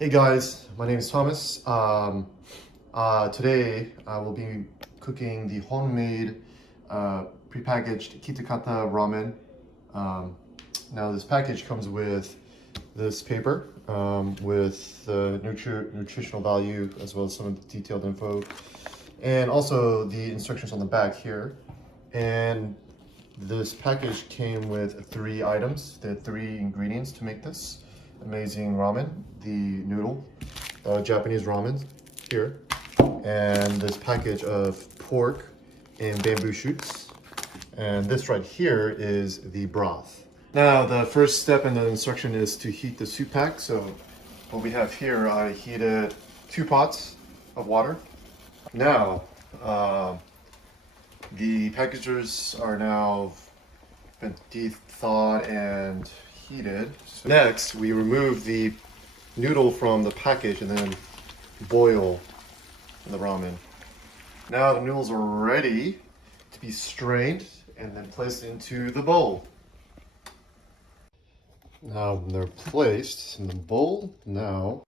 Hey guys, my name is Thomas. Today I will be cooking the homemade prepackaged KITAKATA ramen. Now this package comes with this paper with the nutritional value as well as some of the detailed info, and also the instructions on the back here. And this package came with 3 items, the 3 ingredients to make this amazing ramen: the noodle, Japanese ramen here, and this package of pork in bamboo shoots, and this right here is the broth. Now the first step in the instruction is to heat the soup pack. So what we have here, I heated 2 pots of water. Now the packages are now been de-thawed and heated. So next, we remove the noodle from the package and then boil the ramen. Now the noodles are ready to be strained and then placed into the bowl. Now they're placed in the bowl. Now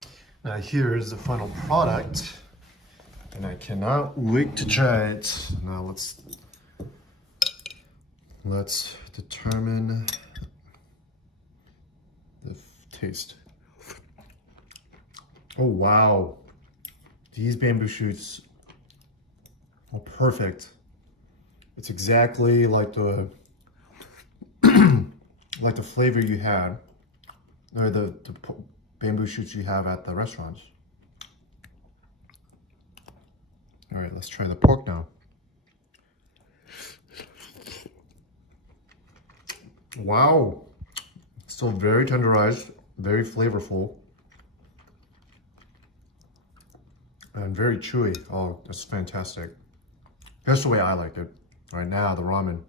here's the final product, and I cannot wait to try it. Now let's determine the taste. Oh wow, these bamboo shoots are perfect. It's exactly like the like the flavor you had, or the bamboo shoots you have at the restaurants. All right, let's try the pork now. Wow, still very tenderized, very flavorful, and very chewy. Oh, that's fantastic. That's the way I like it. Right now, the ramen.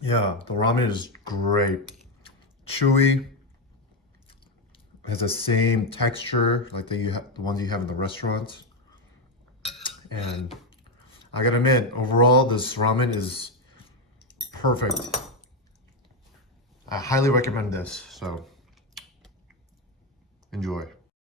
Yeah, the ramen is great. Chewy, has the same texture like the ones you have in the restaurants. And I gotta admit, overall, this ramen is perfect. I highly recommend this, so enjoy.